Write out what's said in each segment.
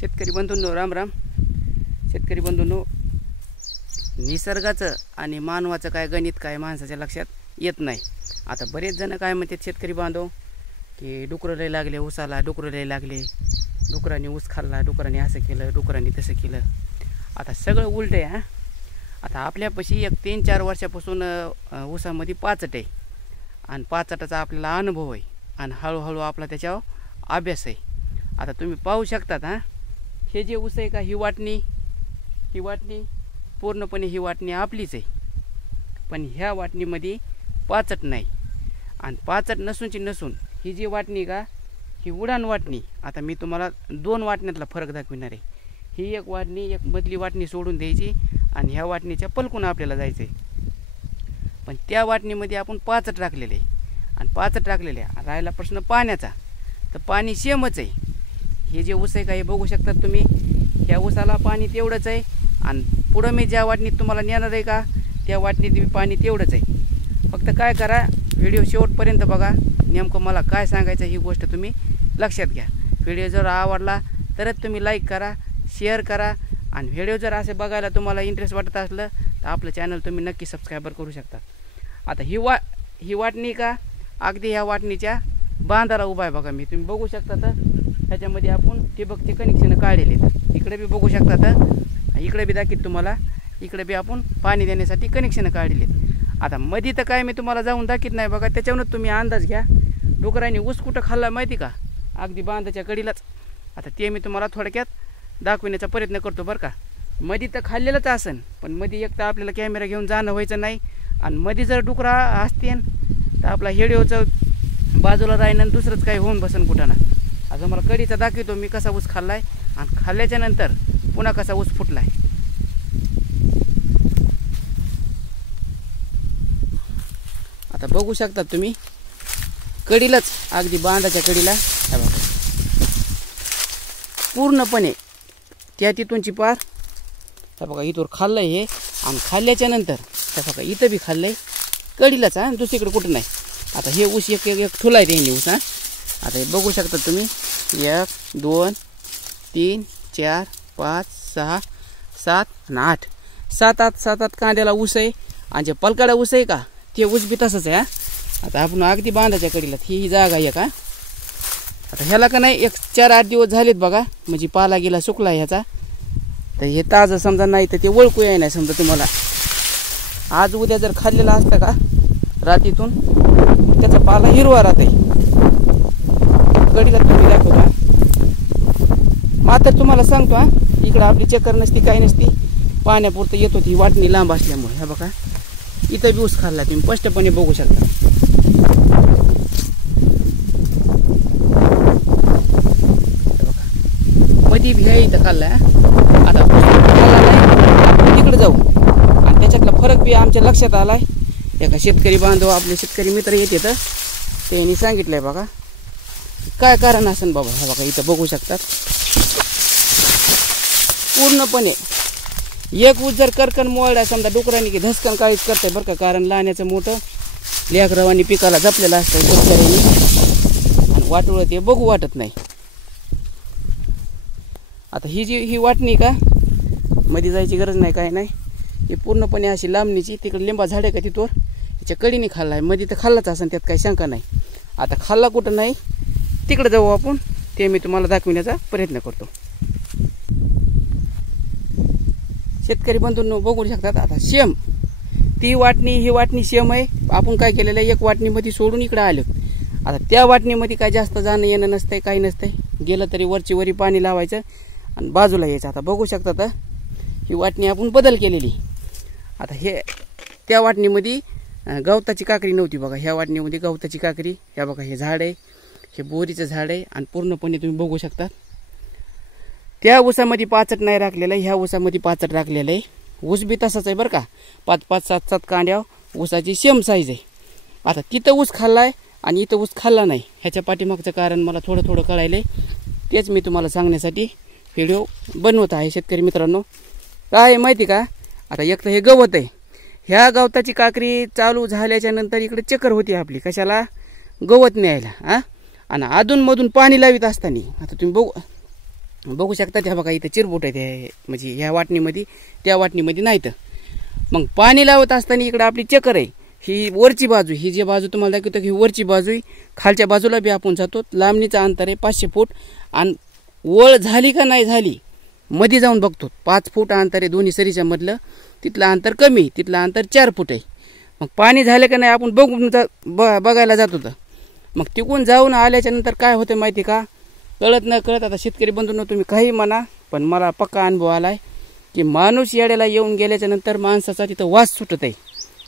शेतकरी बंधूंनो राम राम। शेतकरी बंधूंनो, निसर्गाचं आणि मानवाचं काय गणित काय माणसाच्या लक्षात येत नाही। आता बरेच जण काय म्हणतात शेतकरी बांधव की डुकरं लय लागले ऊसाला, डुकरं लय लागले, डुकरांनी ऊस खाल्ला, डुकरांनी असं केलं, डुकरांनी तसं केलं। आता सगळं उलट आहे। हां, आता आपल्यापाशी एक 3-4 वर्षापासून ऊसामध्ये पाचट आहे आणि पाचटाचा आपल्याला अनुभव आहे आणि हळूहळू आपला त्याच्यावर अभ्यास आहे। आता तुम्ही पाहू शकतात हां, हे जे ऊस आहे का, ही वाटणी पूर्णपणे ही वाटणी आपलीच आहे, पण ह्या वाटणीमध्ये पाचट नाही आणि पाचट नसून ही जी वाटणी का, ही उडान वाटणी। आता मी तुम्हाला 2 वाटण्यातला फरक दाखविणार आहे। ही एक वाटणी, एक मधली वाटणी सोडून द्यायची आणि ह्या वाटणीच्या पलकून आपल्याला जायचं आहे। पण त्या वाटणीमध्ये आपण पाचट टाकलेले आहे आणि पाचट टाकलेले आहे। राहिला प्रश्न पाण्याचा, तर पाणी सेमच आहे। हे जे ऊस आहे का, हे बघू शकतात तुम्ही, ह्या ऊसाला पाणी तेवढंच आहे आणि पुढं मी ज्या वाटणीत तुम्हाला नेणार आहे का, त्या वाटणीत पाणी तेवढंच आहे। फक्त काय करा, व्हिडिओ शेवटपर्यंत बघा, नेमकं मला काय सांगायचं ही गोष्ट तुम्ही लक्षात घ्या। व्हिडिओ जर आवडला तरच तुम्ही लाईक करा, शेअर करा आणि व्हिडिओ जर असे बघायला तुम्हाला इंटरेस्ट वाटत असलं तर आपलं चॅनल तुम्ही नक्की सबस्क्राईबर करू शकता। आता ही वाटणी का अगदी ह्या वाटणीच्या बांधाला उभा आहे बघा। मी तुम्ही बघू शकता, तर ह्याच्यामध्ये आपण ठिबकचे कनेक्शन काढलेले आहेत। इकडे बी बघू शकता, तर इकडे बी दाखीत तुम्हाला, इकडे बी आपण पाणी देण्यासाठी कनेक्शन काढलेले आहेत। आता मध्ये तर काय मी तुम्हाला जाऊन दाखीत नाही बघा, त्याच्यावरून तुम्ही अंदाज घ्या डुकरांनी ऊस कुठं खाल्ला माहिती का, अगदी बांधाच्या कडीलाच। आता ते मी तुम्हाला थोडक्यात दाखविण्याचा प्रयत्न करतो बरं का। मध्ये तर खाल्लेलंच असन, पण मध्ये एक तर आपल्याला कॅमेरा घेऊन जाणं व्हायचं नाही आणि मध्ये जर डुकरा असतील तर आपला व्हिडिओचं बाजूला राहीन आणि दुसरंच काही होऊन बसन कुठं ना। आता मला कडीचा दाखवतो मी कसा ऊस खाल्लाय आणि खाल्ल्याच्या नंतर पुन्हा कसा ऊस फुटलाय। आता बघू शकता तुम्ही, कडीलाच अगदी बांधाच्या कडीला पूर्णपणे त्या तिथूनची पार त्या बघा इथवर खाल्लंय हे आणि खाल्ल्याच्या नंतर त्या बघा इथं बी खाल्लंय कडीलाच हां, दुसरीकडे कुठं नाही। आता हे ऊस एक ठुलाय त्यांनी ऊस हां। आता हे बघू शकता तुम्ही, 1 2 3 4 5 6 7 आणि 8 7-8 कांद्याला ऊस आहे आणि जे पलकाडा ऊस आहे का, ते ऊस बी तसंच आहे हां। आता आपण अगदी बांधाच्या कडीला ही जागा आहे का। आता ह्याला का नाही 4-8 दिवस झालेत बघा, म्हणजे पाला गेला सुकला ह्याचा, तर हे ताजं समजा नाही तर ते ओळखू याय नाही समजा तुम्हाला। आज उद्या जर खाल्लेला असतं का रात्रीतून, त्याचा पाला हिरवा राहत आहे। कडीला तुम्ही दाखवता मात्र तुम्हाला सांगतो हां, इकडं आपली चक्कर नसती काही नसती, पाण्यापुरतं येत होती वाटणी लांब असल्यामुळे। ह्या बघा इथं बी ऊस खाल्ला, तुम्ही स्पष्टपणे बघू शकता। मध्ये भी आहे इथं खाल्लाय। आता तिकडे जाऊ आणि त्याच्यातला फरक बी आमच्या लक्षात आलाय। एका शेतकरी बांधव, आपले शेतकरी मित्र येते तर त्यांनी सांगितलंय बघा काय कारण असेल बाबा। हा बघा इथं बघू शकतात, पूर्णपणे एक ऊस जर करकन मोळला समजा डुकरांनी की धसकन काळीच करतंय बरं का, कारण लहाण्याचं मोठं लेकरवानी पिकाला जपलेलं असतं शेतकऱ्यांनी आणि वाटोळं ते बघू वाटत नाही। आता ही वाटणी का मध्ये जायची गरज नाही काय नाही, ही पूर्णपणे अशी लांबणीची, तिकडे लिंबा झाड आहे का तिथवर त्याच्या कडीने खाल्ला आहे, मध्ये तर खाल्लाच असेल त्यात काही शंका नाही। आता खाल्ला कुठं नाही तिकडे जाऊ आपण, ते मी तुम्हाला दाखविण्याचा प्रयत्न करतो। शेतकरी बंधूंनो बघू शकतात, आता सेम ती वाटणी ही वाटणी सेम आहे। आपण काय केलेलं आहे, एक वाटणीमध्ये सोडून इकडे आलो। आता त्या वाटणीमध्ये काय जास्त जाणं येणं नसतंय, काही नसतंय, गेलं तरी वरची वरी पाणी लावायचं आणि बाजूला यायचं। आता बघू शकता, तर ही वाटणी आपण बदल केलेली। आता हे त्या वाटणीमध्ये गवताची काकरी नव्हती बघा, ह्या वाटणीमध्ये गवताची काकरी, ह्या बघा हे झाड आहे, हे बोरीचं झाड आहे आणि पूर्णपणे तुम्ही बघू शकता त्या ऊसामध्ये पाचट नाही राखलेलं आहे, ह्या ऊसामध्ये पाचट राखलेलं आहे। ऊस बी तसाच आहे बरं का, 5-5 7-7 कांड्या ऊसाची सेम साईज आहे। आता तिथं ऊस खाल्लाय आणि इथं ऊस खाल्ला नाही, ह्याच्या पाठीमागचं कारण मला थोडं कळायलंय, तेच मी तुम्हाला सांगण्यासाठी व्हिडिओ बनवत आहे। शेतकरी मित्रांनो काय आहे माहिती का, आता एक तर हे गवत आहे, ह्या गवताची काकरी चालू झाल्याच्या नंतर इकडे चक्कर होती आपली कशाला, गवत न्यायला हां, आणि अधूनमधून पाणी लावित असताना आता तुम्ही बघू बघू शकता त्या बघा इथं चिरबोट आहे ते, म्हणजे ह्या वाटणीमध्ये त्या वाटणीमध्ये नाहीत. मग पाणी लावत असताना इकडं आपली चक्कर आहे, ही वरची बाजू, ही जी बाजू तुम्हाला दाखवतो ही वरची बाजू आहे. खालच्या बाजूला बी आपण जातो. लांबणीचं अंतर आहे 500 फूट आणि वळ झाली का नाही झाली मध्ये जाऊन बघतो. 5 फूट अंतर आहे दोन्ही सरीच्या मधलं, तिथलं अंतर कमी, तिथलं अंतर 4 फूट आहे. मग पाणी झालं का नाही आपण बघायला जात होतं. मग तिकून जाऊन आल्याच्या नंतर काय होतं माहिती का, कळत न कळत, आता शेतकरी बंधूंनो तुम्ही काही म्हणा, पण मला पक्का अनुभव आलाय की माणूस येड्याला येऊन गेल्याच्या नंतर माणसाचा तिथं वास सुटत आहे.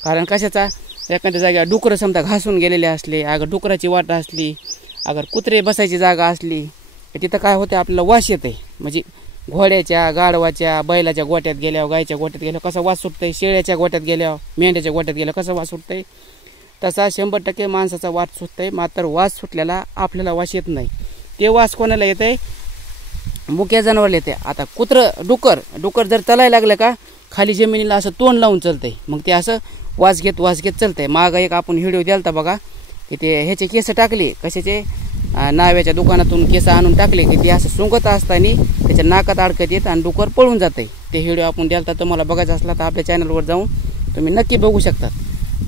कारण कशाचा, एखाद्या जागेवर डुकरं समजा घासून गेलेले असले, अगर डुकराची वाट असली, अगर कुत्रे बसायची जागा असली, तिथं काय होतं आपल्याला वास येत आहे. म्हणजे घोड्याच्या, गाढवाच्या, बैलाच्या गोट्यात गेल्यावर, गायच्या गोट्यात गेल्यावर कसा वास सुटतंय, शेळ्याच्या गोट्यात गेल्यावर, मेंढ्याच्या गोट्यात गेल्यावर कसा वास सुटतंय, तसा 100% माणसाचा वास सुटतंय. मात्र वास सुटल्याला आपल्याला वास येत नाही. ते वास कोणाला येत आहे, मुक्या जनावरला येते. आता डुकर जर चालायला लागलं का खाली जमिनीला असं तोंड लावून चालतंय, मग ते असं वास घेत चालतंय. मागं एक आपण व्हिडिओ द्यालता बघा, की ते ह्याचे केस टाकले, कशाचे, नाव्याच्या दुकानातून केस आणून टाकले की ते असं सुंगत असताना त्याच्या नाकात अडकत येत आणि डुकर पळून जाते. ते व्हिडिओ आपण द्यालता, तुम्हाला बघायचा असला तर आपल्या चॅनलवर जाऊन तुम्ही नक्की बघू शकता.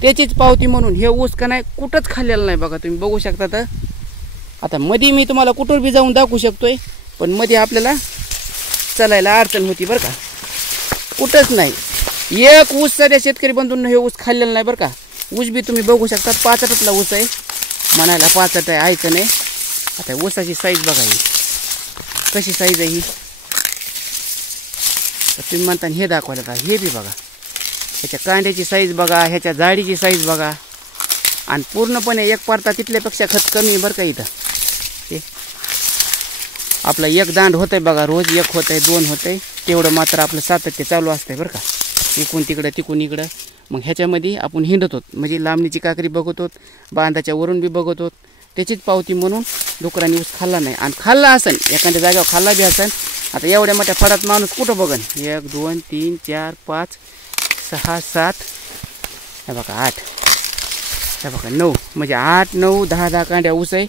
त्याचीच पावती म्हणून हे ऊस का नाही कुठंच खाल्लेलं नाही बघा, तुम्ही बघू शकता. तर आता मध्ये मी तुम्हाला कुठं बी जाऊन दाखवू शकतोय, पण मध्ये आपल्याला चालायला अडचण होती बरं का. कुठंच नाही एक ऊस सध्या शेतकरी बंधूंना हे ऊस खाल्लेलं नाही बरं का. ऊस बी तुम्ही बघू शकता, 5 ऊस आहे, म्हणायला 5 आहे, ऐकं नाही. आता ऊसाची साईज बघा, ही कशी साईज आहे ही, तर तुम्ही म्हणता हे दाखवायला का, हे बी बघा, ह्याच्या कांड्याची साईज बघा, ह्याच्या जाडीची साईज बघा, आणि पूर्णपणे एक पारता तिथल्यापेक्षा खत कमी बरं का. इथं ते आपलं एक दांड होतंय बघा, रोज एक होतंय, 2 होतंय, तेवढं मात्र आपलं सातत्य चालू असतंय बरं का. इकून तिकडं तिकून इकडं. मग ह्याच्यामध्ये आपण हिंडत होत, म्हणजे लांबणीची काकरी बघत होत, बांधाच्या वरून बी बघत होत. त्याचीच पावती म्हणून डुकरांनी ऊस खाल्ला नाही. आणि खाल्ला असन एखाद्या जागेवर खाल्ला बी असन. आता एवढ्या मोठ्या फडात माणूस कुठं बघन, 1 2 3 4 5 6 7 हे बघा 8, हे बघा 9, म्हणजे 8 9 10 कांड्या ऊस आहे.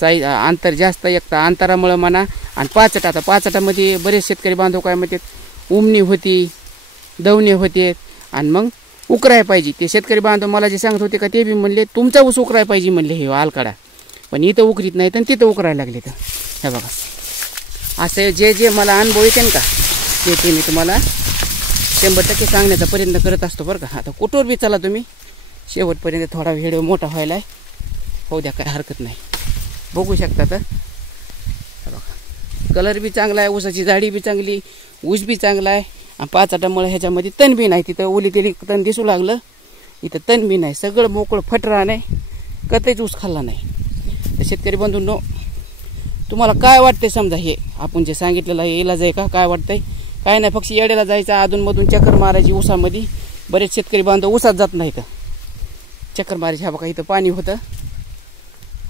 साईज अंतर जास्त, एक तर अंतरामुळं म्हणा, आणि 5 आता 5 मध्ये बरेच शेतकरी बांधव काय म्हणतात, उमणी होती, दवणे होते, आणि मग उकराय पाहिजे. ते शेतकरी बांधव मला जे सांगत होते का ते बी म्हणले तुमचा ऊस उकराय पाहिजे म्हणले हे आलकाडा, पण इथं उकरीत नाही तर तिथं उकरायला लागले. तर हे बघा असं जे मला अनुभव येते का ते मी तुम्हाला 100% सांगण्याचा प्रयत्न करत असतो बरं का. आता कुठवर बी चला तुम्ही शेवटपर्यंत, थोडा व्हिडिओ मोठा व्हायला आहे, होऊ द्या, काय हरकत नाही. बघू शकता. तर बघा कलर बी चांगला आहे, ऊसाची जाडी बी चांगली, ऊस बी चांगला आहे, आणि 5 ह्याच्यामध्ये तण बी नाही. तिथं ओली तेली तण दिसू लागलं, इथं तण बी नाही, सगळं मोकळं फटरा नाही, कधीच ऊस खाल्ला नाही. तर शेतकरी बंधूंनो तुम्हाला काय वाटतंय, समजा हे आपण जे सांगितलेलं आहे इलाज आहे का, काय वाटतंय, काय नाही, फक्त येड्याला जायचं, अधूनमधून चक्कर मारायची ऊसामध्ये. बरेच शेतकरी बांधव ऊसात जात नाहीत, चक्कर मारायची. हा बघा इथं पाणी होतं,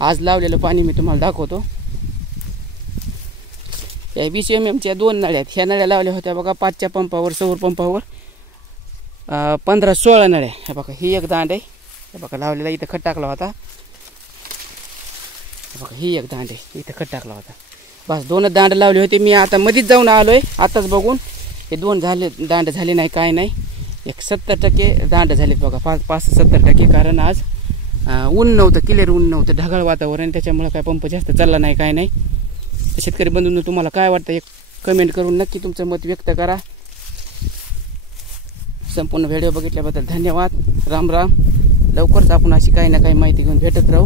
आज लावलेलं पाणी मी तुम्हाला दाखवतो. या 20 mmच्या 2 नळ्या, ह्या नळ्या लावल्या होत्या बघा 5च्या पंपावर, सौर पंपावर 15-16 नळ्या. हे बघा ही एक दांड आहे, हे बघा लावलेला, इथं खत टाकला होता. हे बघा ही एक दांड आहे, इथं खत टाकला होता. बस 2 दांड लावले होते मी. आता मध्येच जाऊन आलोय आताच बघून, हे 2 दांड झाले नाही, काय नाही, एक 70% दांड झालेत बघा, 5-70%. कारण आज ऊन नव्हतं, क्लिअर ऊन नव्हतं, ढगाळ वातावरण, त्याच्यामुळे काय पंप जास्त चालला नाही, काय नाही. तर शेतकरी बंधूंनो तुम्हाला काय वाटतं एक कमेंट करून नक्की तुमचं मत व्यक्त करा. संपूर्ण व्हिडिओ बघितल्याबद्दल धन्यवाद. राम राम. लवकरच आपण अशी काही ना काही माहिती घेऊन भेटत राहू.